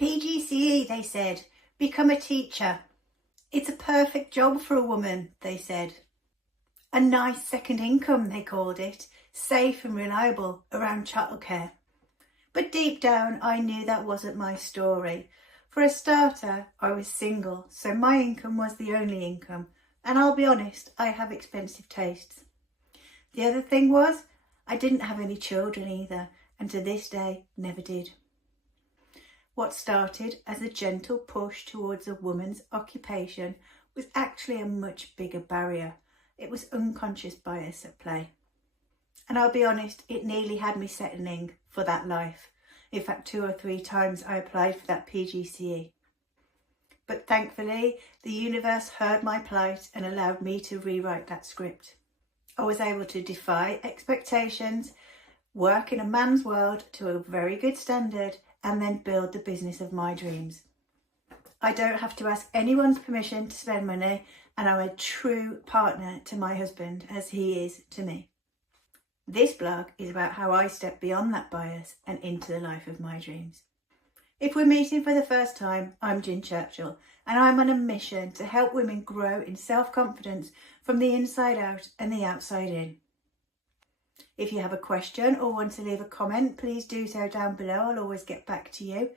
PGCE, they said, become a teacher. It's a perfect job for a woman, they said. A nice second income, they called it, safe and reliable around childcare. But deep down, I knew that wasn't my story. For a starter, I was single, so my income was the only income. And I'll be honest, I have expensive tastes. The other thing was, I didn't have any children either, and to this day, never did. What started as a gentle push towards a woman's occupation was actually a much bigger barrier. It was unconscious bias at play. And I'll be honest, it nearly had me settling for that life. In fact, 2 or 3 times I applied for that PGCE. But thankfully, the universe heard my plight and allowed me to rewrite that script. I was able to defy expectations, work in a man's world to a very good standard, and then build the business of my dreams. I don't have to ask anyone's permission to spend money, and I'm a true partner to my husband as he is to me. This blog is about how I step beyond that bias and into the life of my dreams. If we're meeting for the first time, I'm Churchill, and I'm on a mission to help women grow in self-confidence from the inside out and the outside in. If you have a question or want to leave a comment, please do so down below. I'll always get back to you.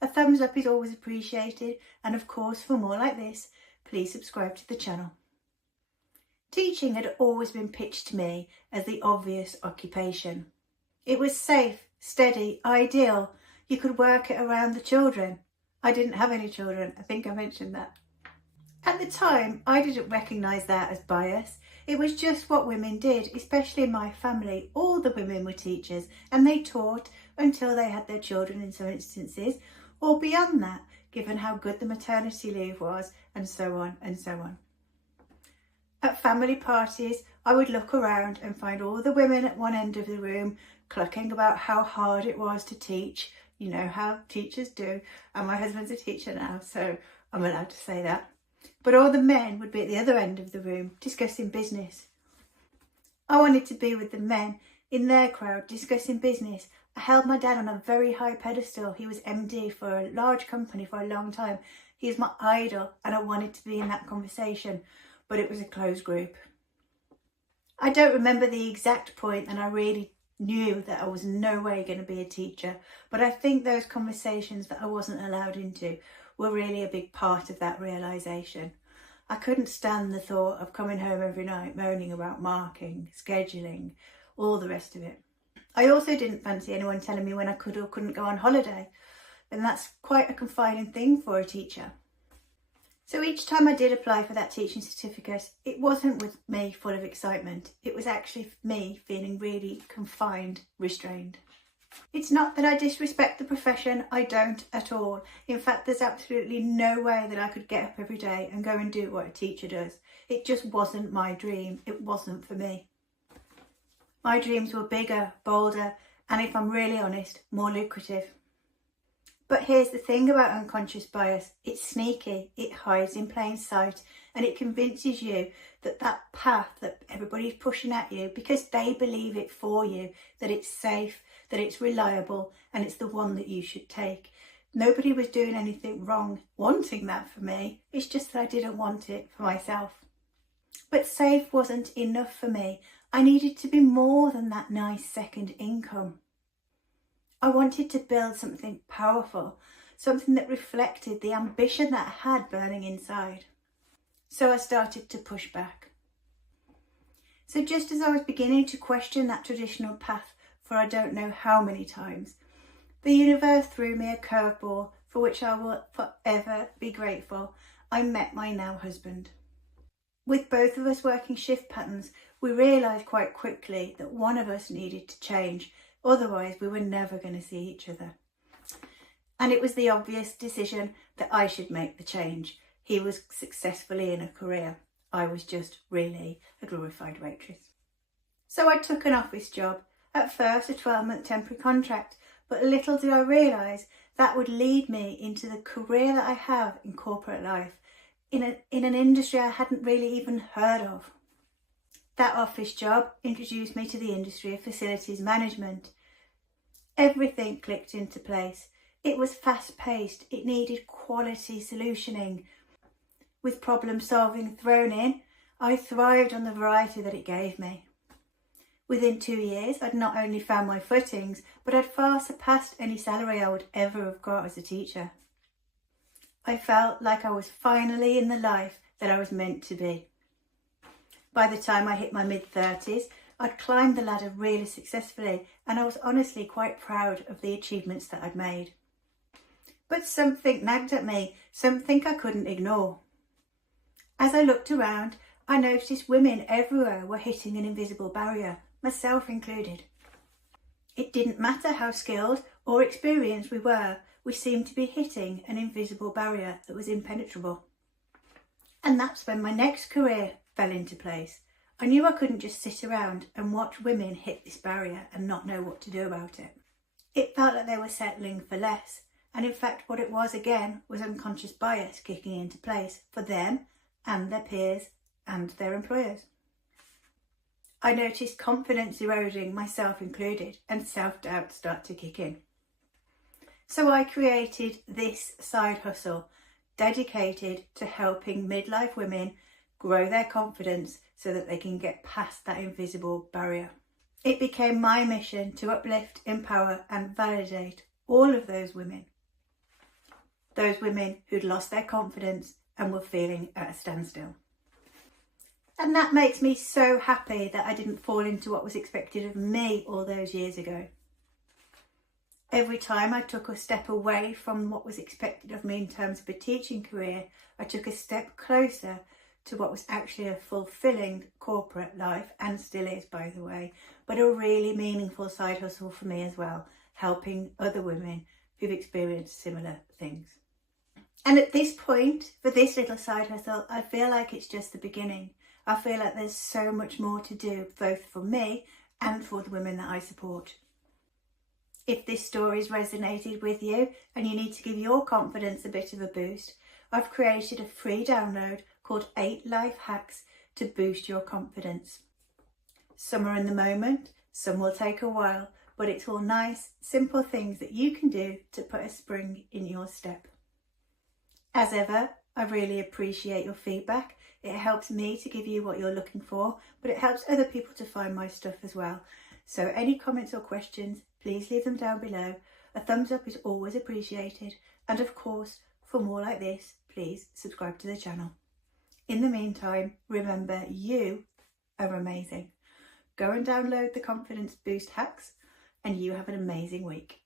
A thumbs up is always appreciated, and of course, for more like this, please subscribe to the channel. Teaching had always been pitched to me as the obvious occupation. It was safe, steady, ideal. You could work it around the children. I didn't have any children. I think I mentioned that. At the time, I didn't recognise that as bias. It was just what women did, especially in my family. All the women were teachers and they taught until they had their children in some instances, or beyond that, given how good the maternity leave was, and so on and so on. At family parties, I would look around and find all the women at one end of the room clucking about how hard it was to teach. You know how teachers do, and my husband's a teacher now, so I'm allowed to say that. But all the men would be at the other end of the room discussing business. I wanted to be with the men in their crowd discussing business. I held my dad on a very high pedestal. He was MD for a large company for a long time. He is my idol, and I wanted to be in that conversation, but it was a closed group. I don't remember the exact point, and I really knew that I was no way going to be a teacher, but I think those conversations that I wasn't allowed into were really a big part of that realisation. I couldn't stand the thought of coming home every night moaning about marking, scheduling, all the rest of it. I also didn't fancy anyone telling me when I could or couldn't go on holiday, and that's quite a confining thing for a teacher. So each time I did apply for that teaching certificate, it wasn't with me full of excitement. It was actually me feeling really confined, restrained. It's not that I disrespect the profession, I don't at all. In fact, there's absolutely no way that I could get up every day and go and do what a teacher does. It just wasn't my dream. It wasn't for me. My dreams were bigger, bolder, and if I'm really honest, more lucrative. But here's the thing about unconscious bias. It's sneaky, it hides in plain sight, and it convinces you that that path that everybody's pushing at you, because they believe it for you, that it's safe, that it's reliable, and it's the one that you should take. Nobody was doing anything wrong wanting that for me. It's just that I didn't want it for myself. But safe wasn't enough for me. I needed to be more than that nice second income. I wanted to build something powerful, something that reflected the ambition that I had burning inside. So I started to push back. So just as I was beginning to question that traditional path for I don't know how many times, the universe threw me a curveball for which I will forever be grateful. I met my now husband. With both of us working shift patterns, we realised quite quickly that one of us needed to change. Otherwise, we were never going to see each other. And it was the obvious decision that I should make the change. He was successfully in a career. I was just really a glorified waitress. So I took an office job, at first a 12-month temporary contract, but little did I realise that would lead me into the career that I have in corporate life, in an industry I hadn't really even heard of. That office job introduced me to the industry of facilities management. Everything clicked into place. It was fast-paced, it needed quality solutioning. With problem solving thrown in, I thrived on the variety that it gave me. Within 2 years, I'd not only found my footings, but I'd far surpassed any salary I would ever have got as a teacher. I felt like I was finally in the life that I was meant to be. By the time I hit my mid-30s, I'd climbed the ladder really successfully, and I was honestly quite proud of the achievements that I'd made. But something nagged at me, something I couldn't ignore. As I looked around, I noticed women everywhere were hitting an invisible barrier, myself included. It didn't matter how skilled or experienced we were, we seemed to be hitting an invisible barrier that was impenetrable. And that's when my next career fell into place. I knew I couldn't just sit around and watch women hit this barrier and not know what to do about it. It felt like they were settling for less, and in fact what it was again was unconscious bias kicking into place for them and their peers and their employers. I noticed confidence eroding, myself included, and self-doubt start to kick in. So I created this side hustle dedicated to helping midlife women grow their confidence so that they can get past that invisible barrier. It became my mission to uplift, empower and validate all of those women who'd lost their confidence and were feeling at a standstill. And that makes me so happy that I didn't fall into what was expected of me all those years ago. Every time I took a step away from what was expected of me in terms of a teaching career, I took a step closer to what was actually a fulfilling corporate life, and still is, by the way, but a really meaningful side hustle for me as well, helping other women who've experienced similar things. And at this point, for this little side hustle, I feel like it's just the beginning. I feel like there's so much more to do, both for me and for the women that I support. If this story's resonated with you and you need to give your confidence a bit of a boost, I've created a free download called 8 Life Hacks to boost your confidence. Some are in the moment, some will take a while, but it's all nice, simple things that you can do to put a spring in your step. As ever, I really appreciate your feedback. It helps me to give you what you're looking for, but it helps other people to find my stuff as well. So any comments or questions, please leave them down below. A thumbs up is always appreciated. And of course, for more like this, please subscribe to the channel. In the meantime, remember you are amazing. Go and download the Confidence Boost Hacks and you have an amazing week.